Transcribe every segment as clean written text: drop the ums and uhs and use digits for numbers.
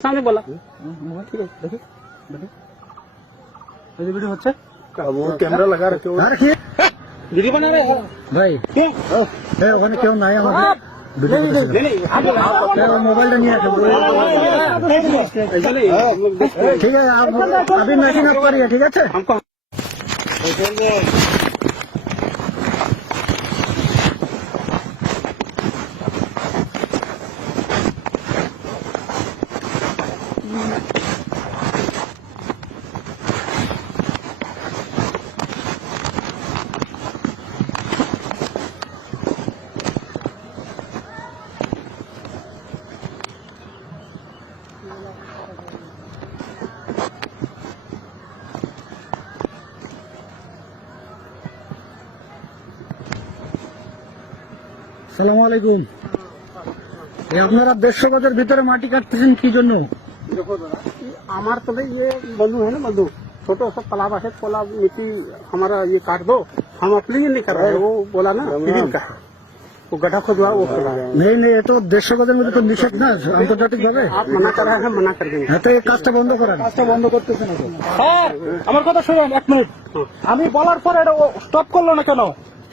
सामने बोला ठीक है देखिए वीडियो হচ্ছে वो कैमरा लगा रखे हो वीडियो बना रहे हैं ভাই क्यों ওখানে কেউ নাই আমাদের नहीं मोबाइल नहीं है ऐसा नहीं हम लोग ठीक है आप अभी मैचिंग अप करिए ठीक है हमको আসসালামু আলাইকুম আপনারা 150 গজের ভিতরে মাটি কাটতেছেন কি জন্য देखो दादा हमारे तो भाई ये बंधु है ना बंधु छोटा सा तालाब है तालाब मिट्टी हमारा ये काट दो हम अपने लिए नहीं कर रहे हैं वो बोला ना किसी का है वो गड्ढा खोदवा वो कर रहा है नहीं नहीं ये तो 150 গজের মধ্যে তো নিষেধ না আন্তর্জাতিক ভাবে आप मना कर रहे हैं मना कर देंगे হ্যাঁ তো এই কাজটা বন্ধ করেন কাজটা বন্ধ করতেছেন স্যার আমার কথা শুনুন এক মিনিট আমি বলার পর এটা স্টপ করলো না কেন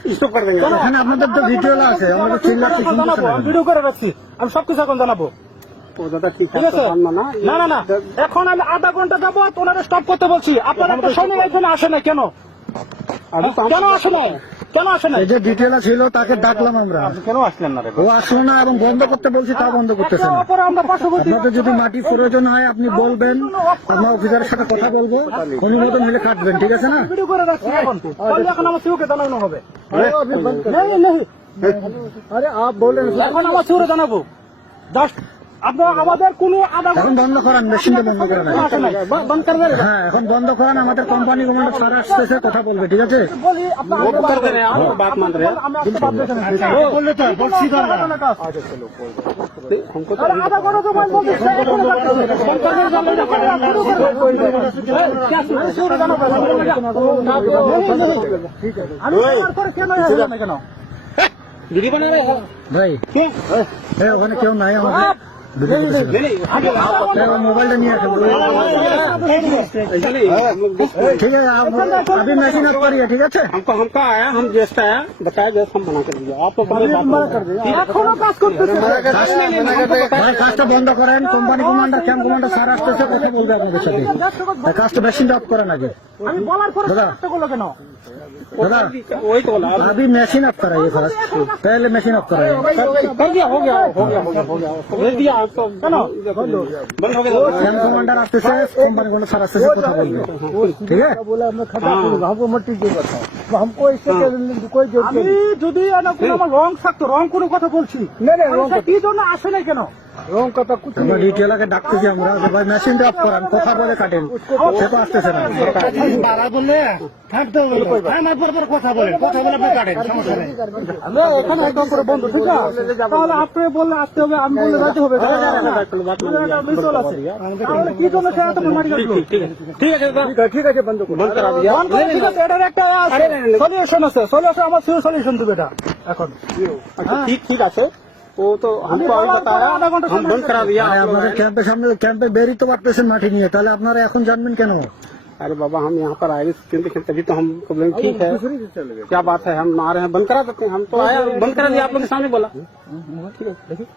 स्टॉप कर देंगे এখানে আপনাদের তো ভিডিও আছে আমরা তো চিল্লাচ্ছি এখন জানাবো আমি ভিডিও করে রাখছি আমি সবকিছু এখন জানাবো वो दादा ठीक ঠিক है আছে तो हम मना না না না এখন আমি আধা ঘন্টা যাবো ওনারা স্টপ করতে বলছি আপনারা একটা শনিবার জন্য আসে না কেন अभी तो কেন আসে না কেন আসে না এই যে ডিটেইল ছিল তাকে ডাকলাম আমরা क्यों আসলেন না ও আসলো না এবং বন্ধ করতে বলছি তা বন্ধ করতেছে না অপরে আমরা পার্শ্ববর্তী আপনাদের যদি মাটি প্রয়োজন হয় আপনি বলবেন আমরা অফিসারের সাথে কথা বলবো অনুমোদন হলে কাটবেন ঠিক আছে না ভিডিও করে রাখছি এখন তাহলে এখন আমার সিওকে জানানো হবে नहीं नहीं আরে আপ বলেন এখন আমার সিওরে জানাবো জাস্ট আপনার আমাদের কোনো আধা এখন বন্ধ করান মেশিনটা বন্ধ করেন আসে না বন্ধ করে দেন হ্যাঁ এখন বন্ধ করান আমাদের কোম্পানি কমান্ডার স্যার আসতেছে কথা বলবে ঠিক আছে বলি আপনার वो तो कर दे रहे हैं आप बात मान रहे हैं আমি আপনাকে বাদ দেখানো বললে তো বলছি তো हमको तो अरे आधा करो तो मैं बोलती কেন वीडियो बना रहे हैं ভাই क्यों ওখানে কেউ নাই আমাদের मोबाइल नहीं है ऐसा नहीं हम लोग ठीक है आप अभी मैचिंग अप करिए ठीक है हमको आया हम गेस्ट आया बताया जैसे हम मना कर दिया आप तो पहले बात मना कर दिया এখনো কাজ করতেছে ভাই কাজটা বন্ধ করেন company commander camp commander sir আসতেছে কথা বলবে আপনাদের সাথে এই কাজটা মেশিনটা অফ করেন আগে আমি বলার পরে দাদা। কাজটা করলো কেন दादा वही तो बोला अभी मशीन अप कराइए फर्स्ट पहले मशीन अप कराइए कर दिया हो गया भेज दिया आप तो बंद हो गया कैंप कमांडर আসতেছে কোম্পানি কোন স্যার আসতেছে কথা বলবে ঠিক আছে बोला हमने खड़ा हमको मट्टी के बताओ हमको इससे कोई আমি যদি কোনো আমার রং থাকতো রং কোনো কথা বলছি नहीं কি জন্য আসে না কেন रोंग का तो कुछ আমরা ডিটেইল আগে ডাকতেছি আমরা যে ভাই মেশিনটা অফ করান কথা বলে কাটেন সে তো আসতেছে না बारा बोले থাকতে হবে আমার পর কথা বলে আপনি কাটেন সমস্যা নেই আমরা এখানে একদম করে বন্ধ ঠিক আছে তাহলে আপনি বললে আসতে হবে আমি বললে যাইতে হবে মিসল আছে তাহলে কি জন্য সে এত মারি গেল ठीक है ঠিক আছে বন্ধ बंद करा दिया ঠিক আছে এটার একটা সলিউশন আছে সলিউশন আমার সলিউশন দেবে এটা এখন अच्छा ठीक ठीक আছে वो तो हमको अभी बताया हम बंद करा दिया ভাই আপনাদের ক্যাম্পের সামনে ক্যাম্পে বেরিয়ে তো পারতেছেন মাটি নিয়ে তাহলে আপনারা এখন জানবেন কেন अरे बाबा हम यहाँ पर आए क्योंकि तभी तो हम बोले ठीक है क्या बात है हम आ रहे हैं बंद करा देते हैं हम तो आए बंद करा दिया आप लोग के सामने बोला ठीक है देखिए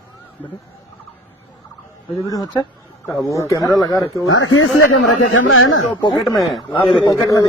वीडियो হচ্ছে वो कैमरा लगा रखे हो हर खींच ले कैमरा क्या कैमरा है ना पॉकेट में है पॉकेट में